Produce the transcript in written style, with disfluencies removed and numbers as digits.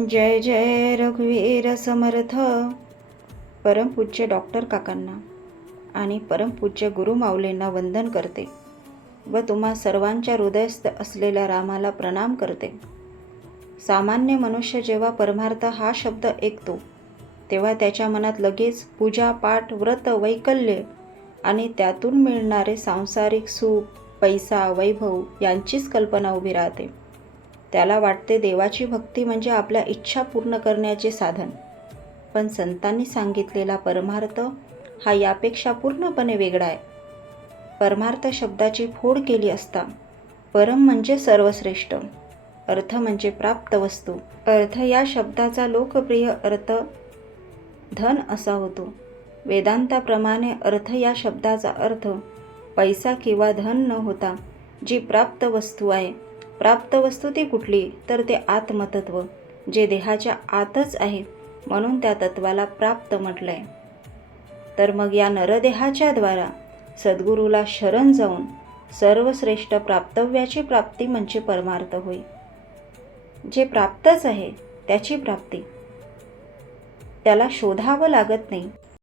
जय जय रघुवीर समर्थ. परमपूज्य डॉक्टर काकांना आणि परमपूज्य गुरुमाऊलींना वंदन करते व तुम्हा सर्वांच्या हृदयस्थ असलेल्या रामाला प्रणाम करते. सामान्य मनुष्य जेव्हा परमार्थ हा शब्द ऐकतो तेव्हा त्याच्या मनात लगेच पूजा पाठ व्रत वैकल्य आणि त्यातून मिळणारे सांसारिक सुख पैसा वैभव यांचीच कल्पना उभी राहते. त्याला वाटते देवाची भक्ती म्हणजे आपल्या इच्छा पूर्ण करण्याचे साधन. पण संतांनी सांगितलेला परमार्थ हा यापेक्षा पूर्णपणे वेगळा आहे. परमार्थ शब्दाची फोड केली असता परम म्हणजे सर्वश्रेष्ठ, अर्थ म्हणजे प्राप्त वस्तू. अर्थ या शब्दाचा लोकप्रिय अर्थ धन असा होतो. वेदांताप्रमाणे अर्थ या शब्दाचा अर्थ पैसा किंवा धन न होता जी प्राप्त वस्तू आहे. प्राप्त वस्तू ती कुठली तर ते आत्मतत्व जे देहाच्या आतच आहे, म्हणून त्या तत्वाला प्राप्त म्हटलंय. तर मग या नरदेहाच्या द्वारा सद्गुरूला शरण जाऊन सर्वश्रेष्ठ प्राप्तव्याची प्राप्ती म्हणजे परमार्थ होय. जे प्राप्तच आहे त्याची प्राप्ती, त्याला शोधावं लागत नाही.